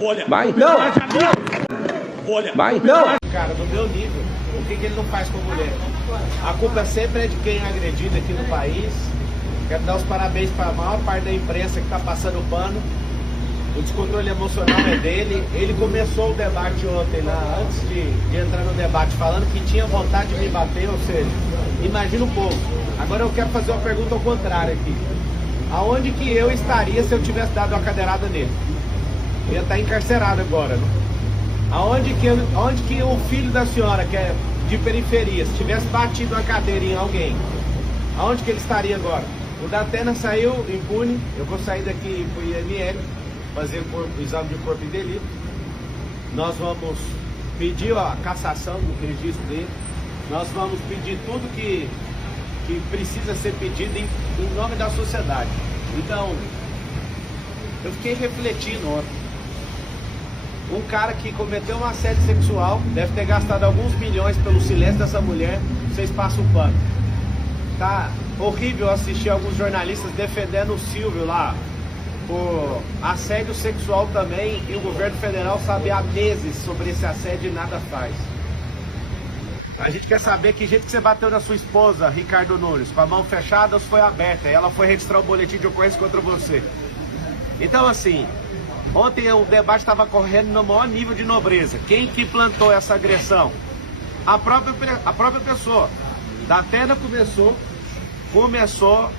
Olha. Vai. Não. Olha. Vai. Não. Cara, no meu nível, o que ele não faz com a mulher? A culpa sempre é de quem é agredido aqui no país. Quero dar os parabéns para a maior parte da imprensa que está passando o pano. O descontrole emocional é dele. Ele começou o debate ontem, lá, antes de entrar no debate, falando que tinha vontade de me bater, ou seja, imagina um pouco. Agora eu quero fazer uma pergunta ao contrário aqui. Aonde que eu estaria se eu tivesse dado uma cadeirada nele? Eu ia estar encarcerado agora, né? Aonde que o filho da senhora, que é de periferia, se tivesse batido uma cadeira em alguém, aonde que ele estaria agora? O Datena saiu impune, eu vou sair daqui pro IML, fazer o exame de corpo de delito. Nós vamos pedir a cassação do registro dele, nós vamos pedir tudo que precisa ser pedido em nome da sociedade. Então, eu fiquei refletindo ontem. Um cara que cometeu um assédio sexual deve ter gastado alguns milhões pelo silêncio dessa mulher, vocês passam o pano. Tá horrível assistir alguns jornalistas defendendo o Silvio lá por assédio sexual também, e o governo federal sabe há meses sobre esse assédio e nada faz. A gente quer saber que jeito que você bateu na sua esposa, Ricardo Nunes, com a mão fechada ou se foi aberta, e ela foi registrar o boletim de ocorrência contra você. Então assim, ontem o debate estava correndo no maior nível de nobreza. Quem que plantou essa agressão? A própria pessoa. Datena começou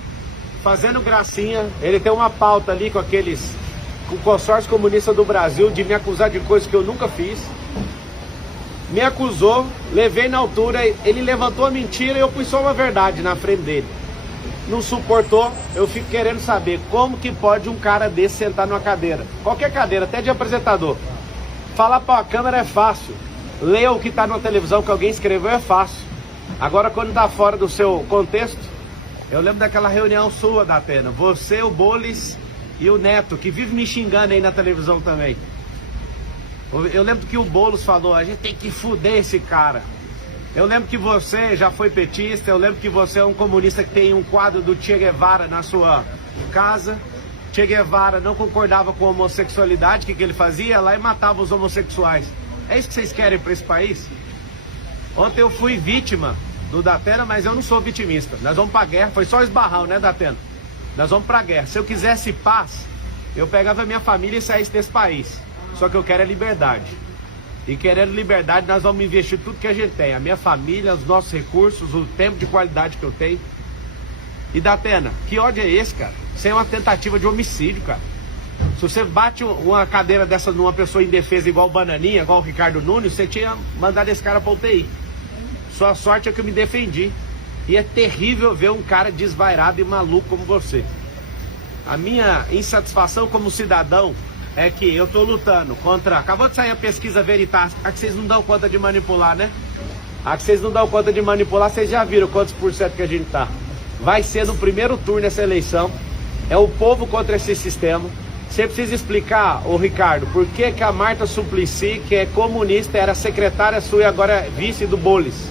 fazendo gracinha. Ele tem uma pauta ali com o consórcio comunista do Brasil de me acusar de coisas que eu nunca fiz. Me acusou, levei na altura, ele levantou a mentira e eu pus só uma verdade na frente dele. Não suportou, eu fico querendo saber como que pode um cara desse sentar numa cadeira, qualquer cadeira, até de apresentador. Falar para a câmera é fácil, ler o que está na televisão que alguém escreveu é fácil. Agora quando está fora do seu contexto, eu lembro daquela reunião sua, Datena, você, o Bolis e o Neto, que vive me xingando aí na televisão também. Eu lembro que o Boulos falou, a gente tem que fuder esse cara. Eu lembro que você já foi petista, eu lembro que você é um comunista que tem um quadro do Che Guevara na sua casa. Che Guevara não concordava com a homossexualidade, o que ele fazia? Ia lá e matava os homossexuais. É isso que vocês querem para esse país? Ontem eu fui vítima do Datena, mas eu não sou vitimista. Nós vamos pra guerra, foi só esbarrão, né, Datena? Nós vamos pra guerra. Se eu quisesse paz, eu pegava a minha família e saísse desse país. Só que eu quero é liberdade. E querendo liberdade, nós vamos investir tudo que a gente tem. A minha família, os nossos recursos, o tempo de qualidade que eu tenho. E Datena, que ódio é esse, cara? Isso é uma tentativa de homicídio, cara. Se você bate uma cadeira dessa numa pessoa indefesa igual o Bananinha, igual o Ricardo Nunes, você tinha mandado esse cara pra UTI. Sua sorte é que eu me defendi. E é terrível ver um cara desvairado e maluco como você. A minha insatisfação como cidadão é que eu tô lutando contra... Acabou de sair a pesquisa Veritas, a que vocês não dão conta de manipular, né? A que vocês não dão conta de manipular, vocês já viram quantos por cento que a gente tá. Vai ser no primeiro turno essa eleição. É o povo contra esse sistema. Você precisa explicar, ô Ricardo, por que que a Marta Suplicy, que é comunista, era secretária sua e agora é vice do Bolis.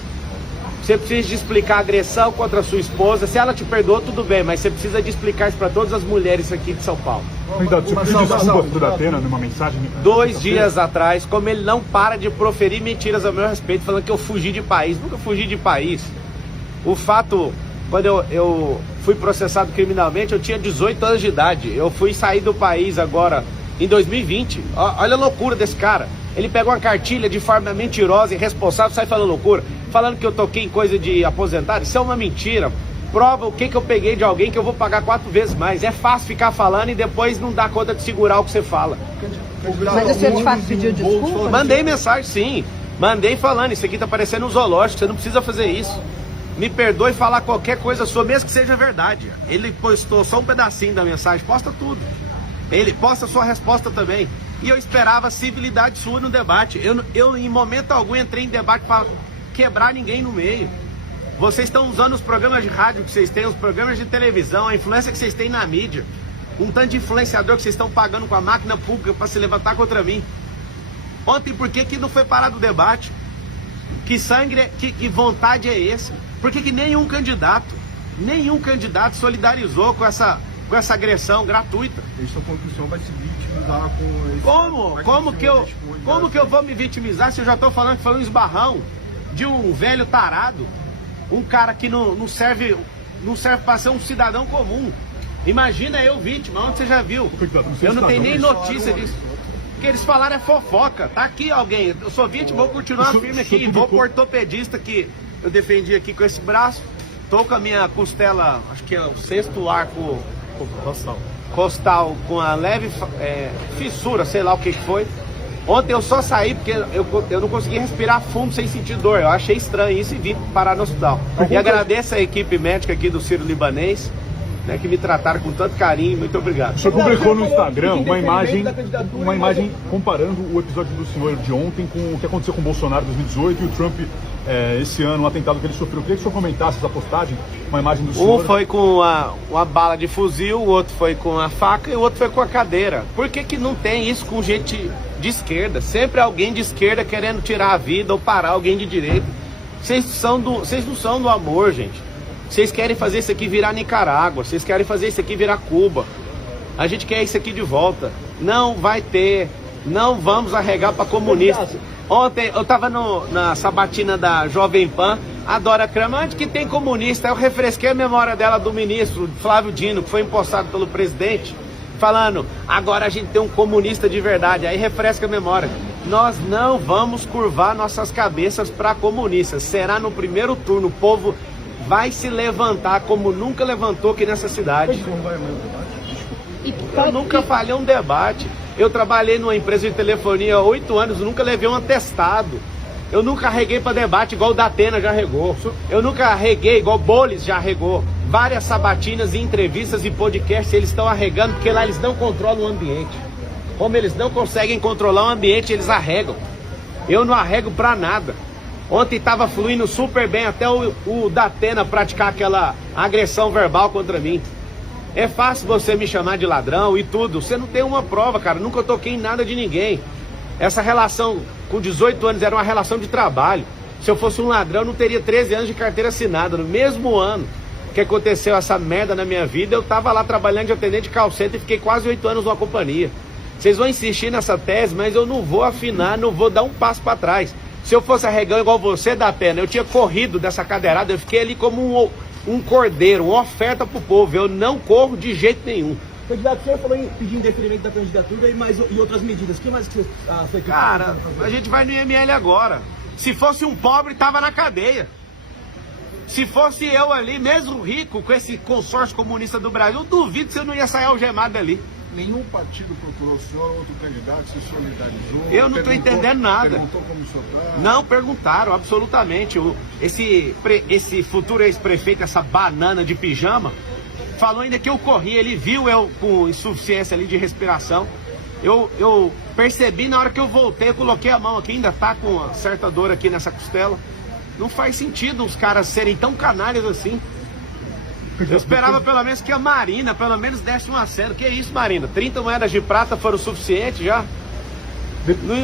Você precisa de explicar a agressão contra a sua esposa. Se ela te perdoou, tudo bem, mas você precisa de explicar isso para todas as mulheres aqui de São Paulo. Você pediu desculpa do Datena numa mensagem? 2 dias atrás, como ele não para de proferir mentiras ao meu respeito, falando que eu fugi de país. Nunca fugi de país. O fato, quando eu fui processado criminalmente, eu tinha 18 anos de idade. Eu fui sair do país agora em 2020. Olha a loucura desse cara. Ele pega uma cartilha de forma mentirosa e irresponsável, sai falando loucura, falando que eu toquei em coisa de aposentado. Isso é uma mentira. Prova o que eu peguei de alguém que eu vou pagar 4 vezes mais. É fácil ficar falando e depois não dá conta de segurar o que você fala. Mas o senhor de fato pediu desculpa? Mandei mensagem, sim. Mandei falando, isso aqui tá parecendo um zoológico, você não precisa fazer isso. Me perdoe falar qualquer coisa sua, mesmo que seja verdade. Ele postou só um pedacinho da mensagem, posta tudo. Ele posta sua resposta também. E eu esperava civilidade sua no debate. Eu em momento algum entrei em debate para quebrar ninguém no meio. Vocês estão usando os programas de rádio que vocês têm, os programas de televisão, a influência que vocês têm na mídia. Um tanto de influenciador que vocês estão pagando com a máquina pública para se levantar contra mim. Ontem, por que não foi parado o debate? Que sangue, que vontade é esse? Por que nenhum candidato solidarizou com essa com essa agressão gratuita. Eles estão falando que o senhor vai se vitimizar com esse... Como que eu vou me vitimizar se eu já estou falando que foi um esbarrão de um velho tarado, um cara que não serve para ser um cidadão comum. Imagina eu vítima, onde você já viu? Eu não tenho nem notícia disso. O que eles falaram é fofoca. Tá aqui alguém, eu sou vítima, vou continuar firme aqui, vou pro ortopedista que eu defendi aqui com esse braço, tô com a minha costela, acho que é o 6º arco costal com a leve fissura, sei lá o que foi. Ontem eu só saí porque eu não consegui respirar fundo sem sentir dor. Eu achei estranho isso e vim parar no hospital. E agradeço a equipe médica aqui do Sírio-Libanês, né, que me trataram com tanto carinho. Muito obrigado. O senhor publicou no Instagram uma imagem comparando o episódio do senhor de ontem com o que aconteceu com o Bolsonaro em 2018 e o Trump esse ano, um atentado que ele sofreu. Eu queria que o senhor comentasse essa postagem, uma imagem do senhor. Um foi com uma bala de fuzil, o outro foi com a faca e o outro foi com a cadeira. Por que não tem isso com gente de esquerda? Sempre alguém de esquerda querendo tirar a vida ou parar alguém de direita. Vocês não são do amor, gente. Vocês querem fazer isso aqui virar Nicarágua, vocês querem fazer isso aqui virar Cuba. A gente quer isso aqui de volta. Não vai ter, não vamos arregar para comunista. Ontem eu tava na sabatina da Jovem Pan, a Dora Kramer, onde que tem comunista? Eu refresquei a memória dela do ministro Flávio Dino, que foi impostado pelo presidente, falando, agora a gente tem um comunista de verdade. Aí refresca a memória. Nós não vamos curvar nossas cabeças para comunistas. Será no primeiro turno, o povo vai se levantar como nunca levantou aqui nessa cidade. Eu nunca falhei um debate. Eu trabalhei numa empresa de telefonia há 8 anos, nunca levei um atestado. Eu nunca arreguei para debate igual o Datena já regou. Eu nunca arreguei igual o Bolis já regou. Várias sabatinas, entrevistas e podcasts eles estão arregando porque lá eles não controlam o ambiente. Como eles não conseguem controlar o ambiente, eles arregam. Eu não arrego para nada. Ontem estava fluindo super bem até o Datena praticar aquela agressão verbal contra mim. É fácil você me chamar de ladrão e tudo. Você não tem uma prova, cara. Nunca toquei em nada de ninguém. Essa relação com 18 anos era uma relação de trabalho. Se eu fosse um ladrão, eu não teria 13 anos de carteira assinada. No mesmo ano que aconteceu essa merda na minha vida, eu tava lá trabalhando de atendente de call center e fiquei quase 8 anos numa companhia. Vocês vão insistir nessa tese, mas eu não vou afinar, não vou dar um passo para trás. Se eu fosse arregão igual você, Datena, eu tinha corrido dessa cadeirada, eu fiquei ali como um cordeiro, uma oferta pro povo. Eu não corro de jeito nenhum. Candidato, o senhor falou em pedir indeferimento da candidatura e outras medidas. O que mais que você foi? Cara, a gente vai no IML agora. Se fosse um pobre, tava na cadeia. Se fosse eu ali, mesmo rico, com esse consórcio comunista do Brasil, eu duvido se eu não ia sair algemado ali. Nenhum partido procurou o senhor, outro candidato se solidarizou? Eu não estou entendendo nada. Perguntou como o senhor tá? Não perguntaram, absolutamente. Esse futuro ex-prefeito, essa banana de pijama, falou ainda que eu corri. Ele viu eu com insuficiência ali de respiração. Eu percebi na hora que eu voltei, eu coloquei a mão aqui, ainda tá com uma certa dor aqui nessa costela. Não faz sentido os caras serem tão canalhas assim. Eu esperava pelo menos que a Marina, pelo menos desse um aceno. Que isso, Marina? 30 moedas de prata foram o suficiente já?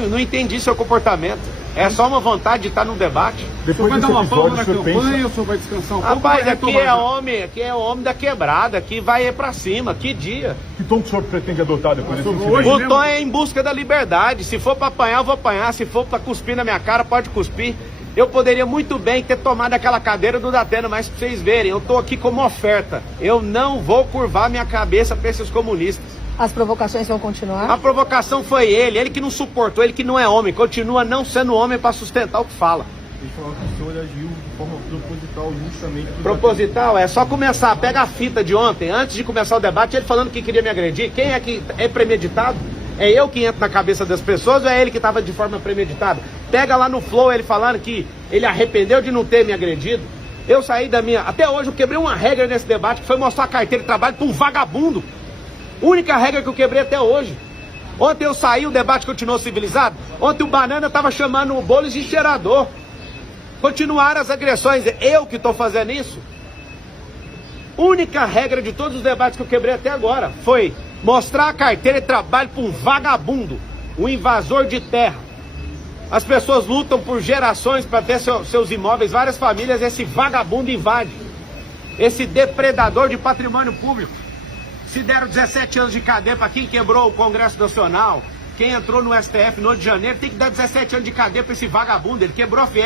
Não entendi seu comportamento. É só uma vontade de estar num debate. Depois vai dar uma pausa na campanha ou só vai descansar um pouco? Rapaz, aqui é homem da quebrada, aqui vai pra cima, que dia. Que tom que o senhor pretende adotar depois desse incidente? O tom é em busca da liberdade. Se for pra apanhar, eu vou apanhar. Se for pra cuspir na minha cara, pode cuspir. Eu poderia muito bem ter tomado aquela cadeira do Datena, mas pra vocês verem, eu tô aqui como oferta. Eu não vou curvar minha cabeça pra esses comunistas. As provocações vão continuar? A provocação foi ele que não suportou, ele que não é homem, continua não sendo homem pra sustentar o que fala. Eles falaram que o senhor agiu de forma proposital justamente... Proposital? É só começar, pega a fita de ontem, antes de começar o debate, ele falando que queria me agredir. Quem é que é premeditado? É eu que entro na cabeça das pessoas ou é ele que estava de forma premeditada? Pega lá no Flow ele falando que ele arrependeu de não ter me agredido. Eu saí da minha... Até hoje eu quebrei uma regra nesse debate, que foi mostrar a carteira de trabalho para um vagabundo. Única regra que eu quebrei até hoje. Ontem eu saí, o debate continuou civilizado. Ontem o Banana estava chamando o Bolis de cheirador. Continuaram as agressões. Eu que estou fazendo isso. Única regra de todos os debates que eu quebrei até agora foi mostrar a carteira de trabalho para um vagabundo, um invasor de terra. As pessoas lutam por gerações para ter seus imóveis, várias famílias, esse vagabundo invade. Esse depredador de patrimônio público. Se deram 17 anos de cadeia para quem quebrou o Congresso Nacional, quem entrou no STF no 8 de janeiro, tem que dar 17 anos de cadeia para esse vagabundo, ele quebrou a Fiesp.